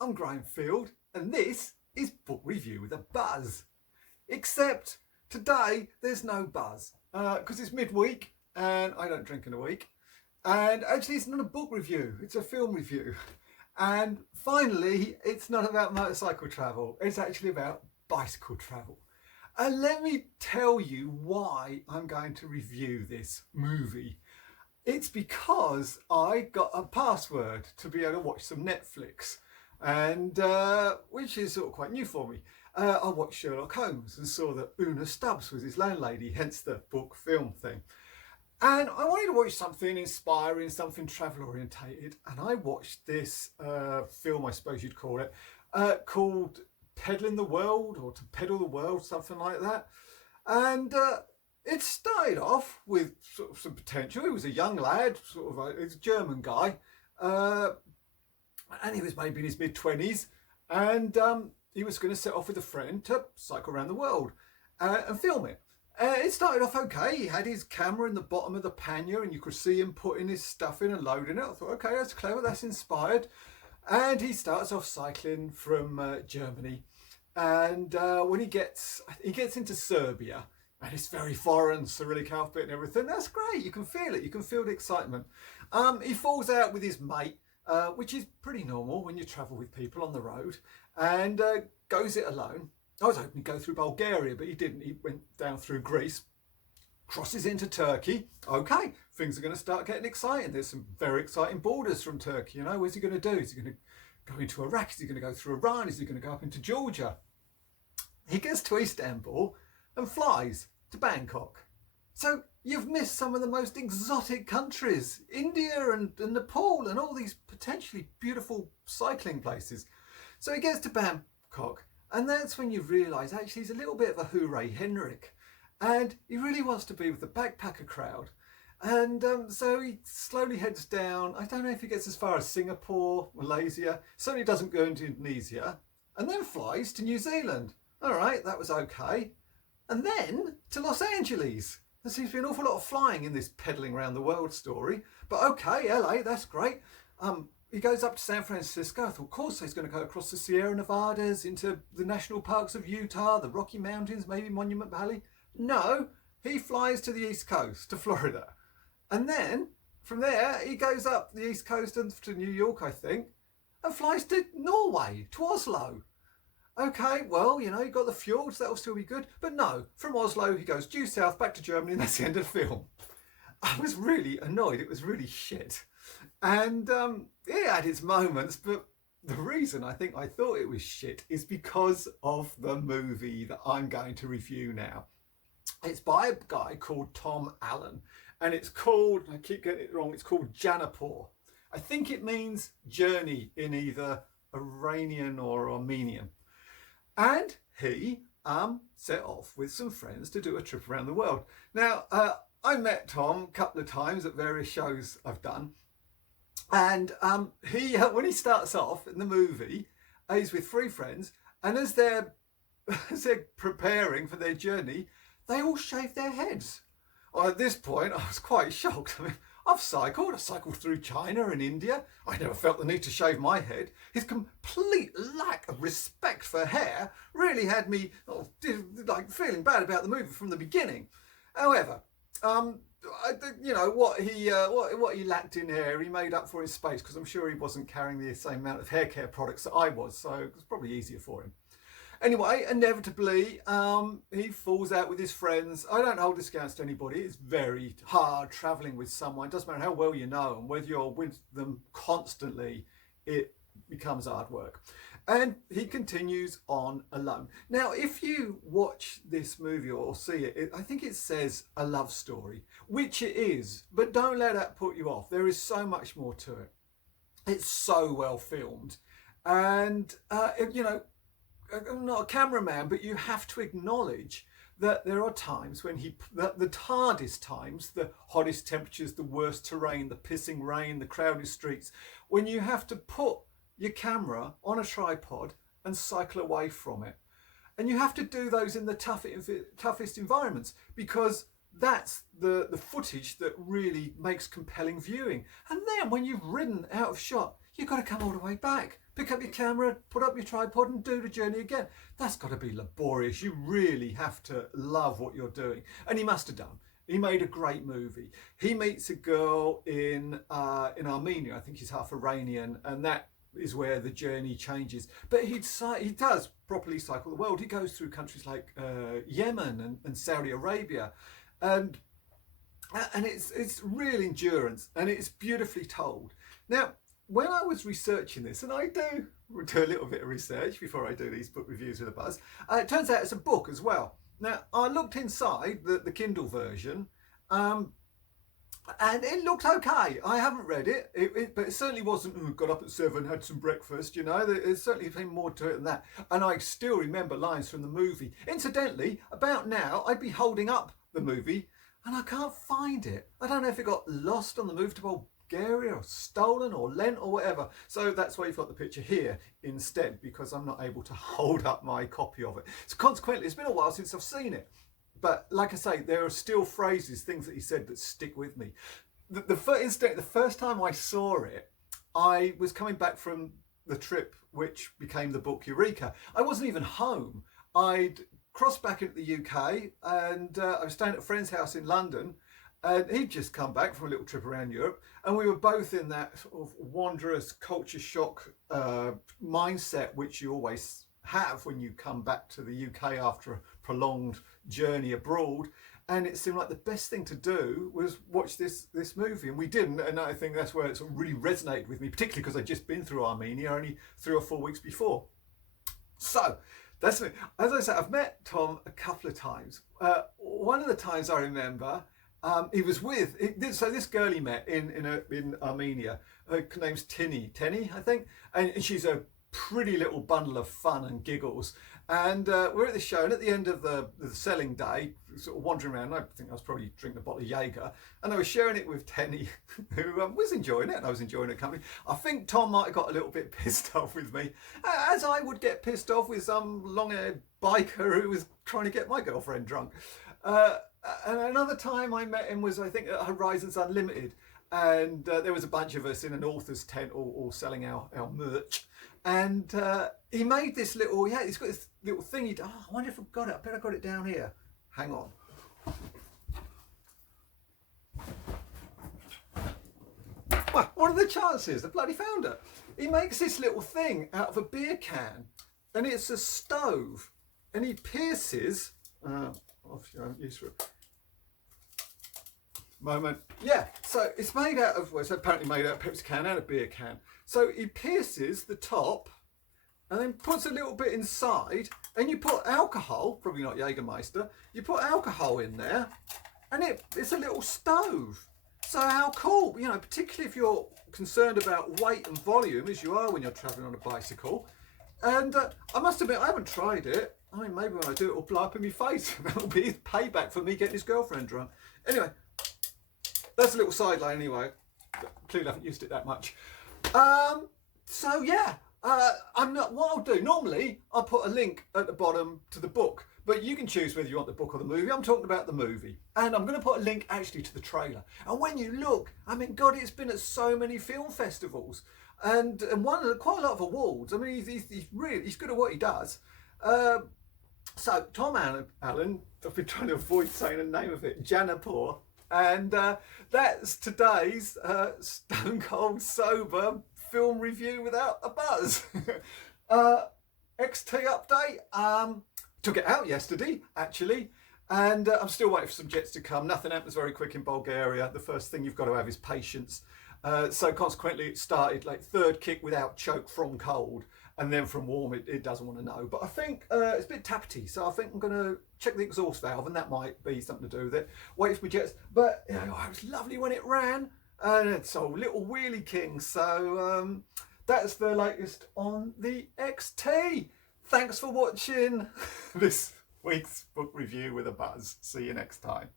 I'm Graham Field, and this is Book Review with a Buzz. Except today there's no buzz because it's midweek and I don't drink in a week. And actually, it's not a book review, it's a film review. And finally, it's not about motorcycle travel, it's actually about bicycle travel. And let me tell you why I'm going to review this movie. It's because I got a password to be able to watch some Netflix, and which is sort of quite new for me. I watched Sherlock Holmes and saw that Una Stubbs was his landlady, hence the book film thing. And I wanted to watch something inspiring, something travel orientated, and I watched this film, I suppose you'd call it, called Peddling the World, or To Peddle the World, something like that. And it started off with sort of some potential. He was a young lad, he's a German guy, and he was maybe in his mid-20s, and he was going to set off with a friend to cycle around the world and film it. It started off okay. He had his camera in the bottom of the pannier and you could see him putting his stuff in and loading it. I thought, okay, that's clever, that's inspired. And he starts off cycling from Germany. And when he gets into Serbia, and it's very foreign, Cyrillic alphabet and everything, that's great. You can feel it. You can feel the excitement. He falls out with his mate, which is pretty normal when you travel with people on the road, and goes it alone. I was hoping he'd go through Bulgaria, but he didn't. He went down through Greece, crosses into Turkey. Okay, things are going to start getting exciting. There's some very exciting borders from Turkey. You know, what's he going to do? Is he going to go into Iraq? Is he going to go through Iran? Is he going to go up into Georgia? He gets to Istanbul and flies to Bangkok. So you've missed some of the most exotic countries, India and Nepal and all these potentially beautiful cycling places. So he gets to Bangkok, and that's when you realise actually he's a little bit of a hooray Henrik, and he really wants to be with the backpacker crowd. And so he slowly heads down. I don't know if he gets as far as Singapore, Malaysia, certainly doesn't go into Indonesia, and then flies to New Zealand. All right, that was okay. And then to Los Angeles. There seems to be an awful lot of flying in this peddling around the world story. But okay, LA, that's great. He goes up to San Francisco. I thought, of course, he's going to go across the Sierra Nevadas, into the national parks of Utah, the Rocky Mountains, maybe Monument Valley. No, he flies to the East Coast, to Florida. And then from there, he goes up the East Coast and to New York, I think, and flies to Norway, to Oslo. Okay, well, you know, you got the fjords, that'll still be good. But no, from Oslo, he goes due south, back to Germany, and that's the end of the film. I was really annoyed. It was really shit. And it had its moments, but the reason I think I thought it was shit is because of the movie that I'm going to review now. It's by a guy called Tom Allen, and it's called, I keep getting it wrong, it's called Janapar. I think it means journey in either Iranian or Armenian. And he set off with some friends to do a trip around the world. Now, I met Tom a couple of times at various shows I've done. And he, when he starts off in the movie, he's with three friends. And as they're preparing for their journey, they all shave their heads. Well, at this point, I was quite shocked. I mean, I cycled through China and India. I never felt the need to shave my head. His complete lack of respect for hair really had me feeling bad about the movie from the beginning. However, you know what he lacked in hair, he made up for in space, because I'm sure he wasn't carrying the same amount of hair care products that I was, so it was probably easier for him. Anyway, inevitably, he falls out with his friends. I don't hold this against anybody. It's very hard travelling with someone. It doesn't matter how well you know them, whether you're with them constantly, it becomes hard work. And he continues on alone. Now, if you watch this movie or see it, I think it says a love story, which it is, but don't let that put you off. There is so much more to it. It's so well filmed. And, you know, I'm not a cameraman, but you have to acknowledge that there are times when the hardest times, the hottest temperatures, the worst terrain, the pissing rain, the crowded streets, when you have to put your camera on a tripod and cycle away from it. And you have to do those in the toughest environments, because that's the footage that really makes compelling viewing. And then when you've ridden out of shot, you've got to come all the way back, pick up your camera, put up your tripod and do the journey again. That's got to be laborious. You really have to love what you're doing. And he must have done. He made a great movie. He meets a girl in Armenia. I think he's half Iranian, and that is where the journey changes. But he does properly cycle the world. He goes through countries like Yemen and Saudi Arabia, and it's real endurance, and it's beautifully told. Now, when I was researching this, and I do a little bit of research before I do these book reviews with a buzz, it turns out it's a book as well. Now, I looked inside the Kindle version, and it looked okay. I haven't read it, but it certainly wasn't, got up at 7, had some breakfast, you know. There's certainly been more to it than that. And I still remember lines from the movie. Incidentally, about now, I'd be holding up the movie, and I can't find it. I don't know if it got lost on the move to Bulgaria or stolen or lent or whatever. So that's why you've got the picture here instead, because I'm not able to hold up my copy of it. So consequently, it's been a while since I've seen it. But like I say, there are still phrases, things that he said that stick with me. The first time I saw it, I was coming back from the trip which became the book Eureka. I wasn't even home. I'd crossed back into the UK, and I was staying at a friend's house in London, and he'd just come back from a little trip around Europe, and we were both in that sort of wanderous culture shock mindset which you always have when you come back to the UK after a prolonged journey abroad. And it seemed like the best thing to do was watch this movie, and we didn't. And I think that's where it sort of really resonated with me, particularly because I'd just been through Armenia only 3 or 4 weeks before. So that's me. As I said, I've met Tom a couple of times. One of the times I remember, he was with, so this girl he met in Armenia, her name's Tenny, I think, and she's a pretty little bundle of fun and giggles. And we're at the show, and at the end of the selling day, sort of wandering around, I think I was probably drinking a bottle of Jaeger, and I was sharing it with Tenny, who was enjoying it, and I was enjoying her company. I think Tom might have got a little bit pissed off with me, as I would get pissed off with some long-haired biker who was trying to get my girlfriend drunk. And another time I met him was, I think, at Horizons Unlimited, and there was a bunch of us in an author's tent all selling our merch. And he made this little, he's got this little thing. I wonder if I've got it. I bet I got it down here. Hang on. Well, what are the chances? I bloody found it. He makes this little thing out of a beer can, and it's a stove. And he pierces, moment. Yeah, so it's made out of, well, it's apparently made out of Pepsi can and a beer can. So he pierces the top and then puts a little bit inside, and you put alcohol, probably not Jägermeister, you put alcohol in there, and it's a little stove. So how cool, you know, particularly if you're concerned about weight and volume, as you are when you're traveling on a bicycle. And I must admit, I haven't tried it. I mean, maybe when I do, it'll blow up in my face. That'll be payback for me getting his girlfriend drunk. Anyway, that's a little sideline anyway. Clearly I haven't used it that much. So yeah, what I'll do, normally I'll put a link at the bottom to the book, but you can choose whether you want the book or the movie. I'm talking about the movie. And I'm going to put a link actually to the trailer. And when you look, I mean, God, it's been at so many film festivals and won quite a lot of awards. I mean, he's good at what he does. So Tom Allen, I've been trying to avoid saying the name of it, Janapar. And that's today's Stone Cold Sober film review without a buzz. XT update. Took it out yesterday, actually, and I'm still waiting for some jets to come. Nothing happens very quick in Bulgaria. The first thing you've got to have is patience. So consequently, it started like 3rd kick without choke from cold, and then from warm, it doesn't want to know. But I think it's a bit tappety, so I think I'm going to check the exhaust valve, and that might be something to do with it. Wait for my jets. But you know, it was lovely when it ran, and it's a little wheelie king. So that's the latest on the XT. Thanks for watching this week's book review with a buzz. See you next time.